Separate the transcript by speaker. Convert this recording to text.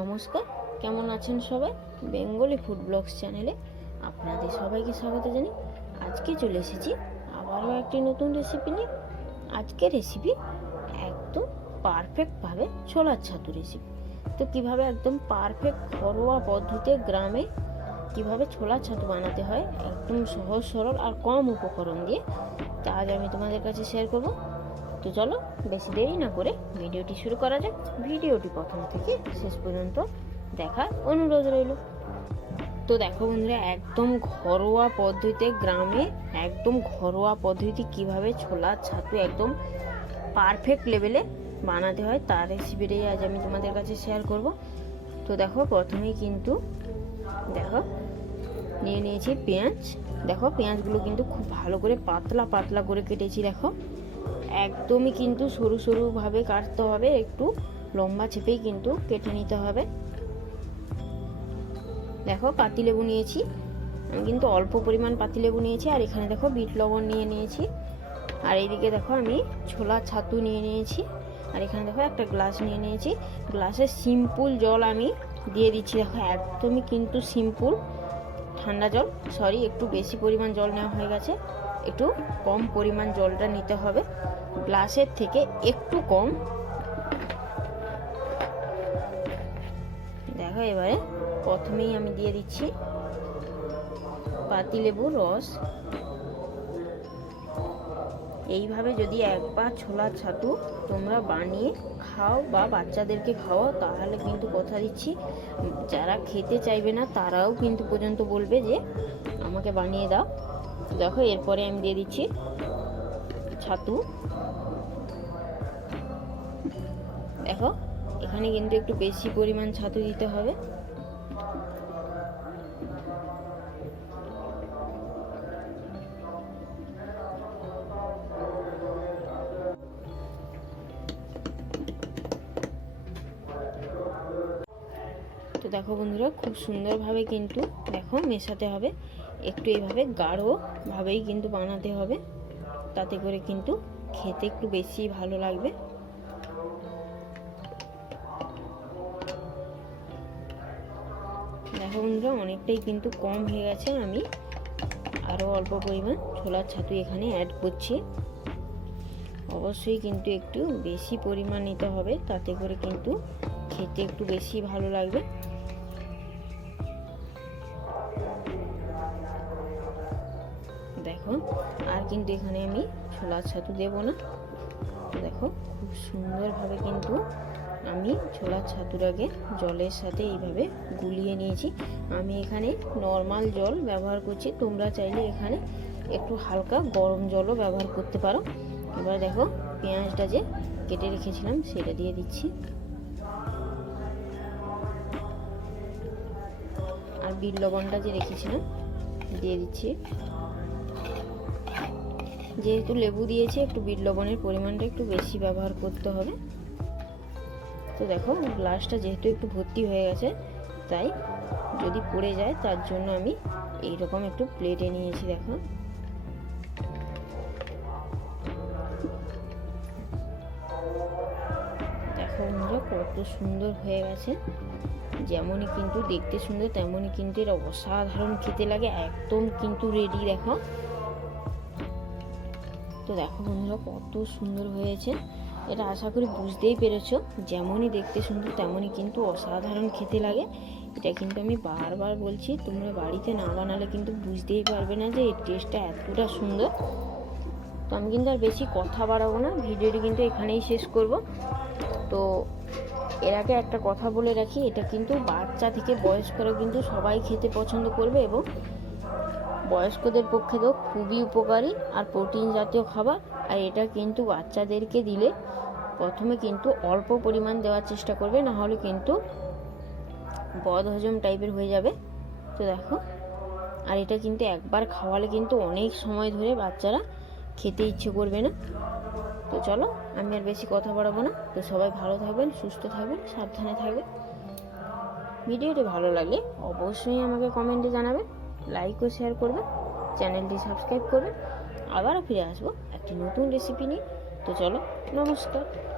Speaker 1: নমস্কার, কেমন আছেন সবাই? বেঙ্গলি ফুড ব্লগস চ্যানেলে আপনাদের সবাইকে স্বাগত জানি আজকে চলে এসেছি আবারও একটি নতুন রেসিপি নিয়ে। আজকের রেসিপি একদম পারফেক্টভাবে ছোলার ছাতু রেসিপি তো কীভাবে একদম পারফেক্ট ঘরোয়া পদ্ধতিতে গ্রামে কীভাবে ছোলার ছাতু বানাতে হয়, একদম সহজ সরল আর কম উপকরণ দিয়ে, তা আজ আমি তোমাদের কাছে শেয়ার করব। তো চলো, বেশি দেরি না করে ভিডিওটি শুরু করা যাক। ভিডিওটি প্রথম থেকে শেষ পর্যন্ত দেখার অনুরোধ রইল। তো দেখো বন্ধুরা, একদম ঘরোয়া পদ্ধতিতে গ্রামে একদম ঘরোয়া পদ্ধতি কীভাবে ছোলার ছাতু একদম পারফেক্ট লেভেলে বানাতে হয় তার রেসিপিটাই আজ আমি তোমাদের কাছে শেয়ার করব। তো দেখো প্রথমেই কিন্তু দেখো, নিয়ে নিয়েছি পেঁয়াজ। দেখো, পেঁয়াজগুলো কিন্তু খুব ভালো করে পাতলা পাতলা করে কেটেছি, দেখো। একদমই কিন্তু সরু সরুভাবে কাটতে হবে, একটু লম্বা চেপেই কিন্তু কেটে নিতে হবে। দেখো, পাতিলেবু নিয়েছি। আমি কিন্তু অল্প পরিমাণ পাতিলেবু নিয়েছি, আর এখানে দেখো বিট লবণ নিয়ে নিয়েছি। আর এইদিকে দেখো আমি ছোলা ছাতু নিয়ে নিয়েছি, আর এখানে দেখো একটা গ্লাস নিয়ে নিয়েছি। গ্লাসে সিম্পল জল আমি দিয়ে দিচ্ছি। দেখো, একদমই কিন্তু সিম্পল ঠান্ডা জল। সরি, একটু বেশি পরিমাণ জল নেওয়া হয়ে গেছে। একটু কম পরিমাণ জলটা নিতে হবে। গ্লাসের থেকে একটু কম। দেখো এবারে প্রথমেই আমি দিয়ে দিচ্ছি পাতিলেবুর রস। এইভাবে যদি একবার ছোলা ছাতু তোমরা বানিয়ে খাও বা বাচ্চাদেরকে খাওয়াও, তাহলে কিন্তু কথা দিচ্ছি, যারা খেতে চাইবে না, তারাও কিন্তু পর্যন্ত বলবে যে, আমাকে বানিয়ে দাও। দেখো এরপরে আমি দিয়ে দিচ্ছি ছাতু। দেখো, এখানে কিন্তু একটু বেশি পরিমাণ ছাতু দিতে হবে। তো দেখো বন্ধুরা, খুব সুন্দরভাবে কিন্তু দেখো মেশাতে হবে। একটু এইভাবে গাঢ়ভাবেই কিন্তু বানাতে হবে। তাতে করে কিন্তু খেতে একটু বেশি ভালো লাগবে। দেখো বন্ধুরা, অনেকটাই কিন্তু কম হয়ে গেছে। আমি আরও অল্প পরিমাণ ছোলার ছাতু এখানে অ্যাড করছি। অবশ্যই কিন্তু একটু বেশি পরিমাণ নিতে হবে, তাতে করে কিন্তু খেতে একটু বেশি ভালো লাগবে। দেখো আর কিন্তু এখানে আমি ছোলার ছাতু দেবো না। দেখো, খুব সুন্দরভাবে কিন্তু আমি ছোলার ছাতুটাকে জলের সাথে এইভাবে গুলিয়ে নিয়েছি। আমি এখানে নর্মাল জল ব্যবহার করছি। তোমরা চাইলে এখানে একটু হালকা গরম জলও ব্যবহার করতে পারো। এবার দেখো, পেঁয়াজটা যে কেটে রেখেছিলাম, সেটা দিয়ে দিচ্ছি। আর বিট লবণটা যে রেখেছিলাম, দিয়ে দিচ্ছি। যেহেতু লেবু দিয়েছি, একটু বিট লবণের পরিমাণটা একটু বেশি ব্যবহার করতে হবে। তো দেখো, গ্লাসটা যেহেতু একটু ভর্তি হয়ে গেছে, তাই যদি পড়ে যায়, তার জন্য আমি এইরকম একটু প্লেটে নিয়েছি, দেখো। দেখো বন্ধুরা, কত সুন্দর হয়ে গেছে। যেমনই কিন্তু দেখতে সুন্দর, তেমনই কিন্তু এটা অসাধারণ খেতে লাগে, একদম কিন্তু রেডি দেখো। তো দেখো বন্ধুরা, কত সুন্দর হয়েছে। এটা আশা করি বুঝতেই পেরেছ, যেমনই দেখতে সুন্দর, তেমনই কিন্তু অসাধারণ খেতে লাগে। এটা কিন্তু আমি বারবার বলছি, তোমরা বাড়িতে না বানালে কিন্তু বুঝতেই পারবে না যে এই টেস্টটা এতটা সুন্দর। তো আমি কিন্তু আর বেশি কথা বাড়াবো না, ভিডিওটি কিন্তু এখানেই শেষ করব। তো এর আগে একটা কথা বলে রাখি, এটা কিন্তু বাচ্চা থেকে বয়স্করা কিন্তু সবাই খেতে পছন্দ করবে এবং বয়স্কদের পক্ষে তো খুবই উপকারী আর প্রোটিন জাতীয় খাবার। আর এটা কিন্তু বাচ্চাদেরকে দিলে প্রথমে কিন্তু অল্প পরিমাণ দেওয়ার চেষ্টা করবে না হলে কিন্তু বদ হজম টাইপের হয়ে যাবে। তো দেখো, আর এটা কিন্তু একবার খাওয়ালে কিন্তু অনেক সময় ধরে বাচ্চারা খেতে ইচ্ছে করবে না। তো চলো, আমি আর বেশি কথা বাড়াবো না। তো সবাই ভালো থাকবেন, সুস্থ থাকবেন, সাবধানে থাকবেন। ভিডিওটি ভালো লাগলে অবশ্যই আমাকে কমেন্টে জানাবেন। লাইক ও শেয়ার করবেন চ্যানেলটি সাবস্ক্রাইব করবেন। আবারও ফিরে আসব একটি নতুন রেসিপি নিয়ে। তো চলো, নমস্কার।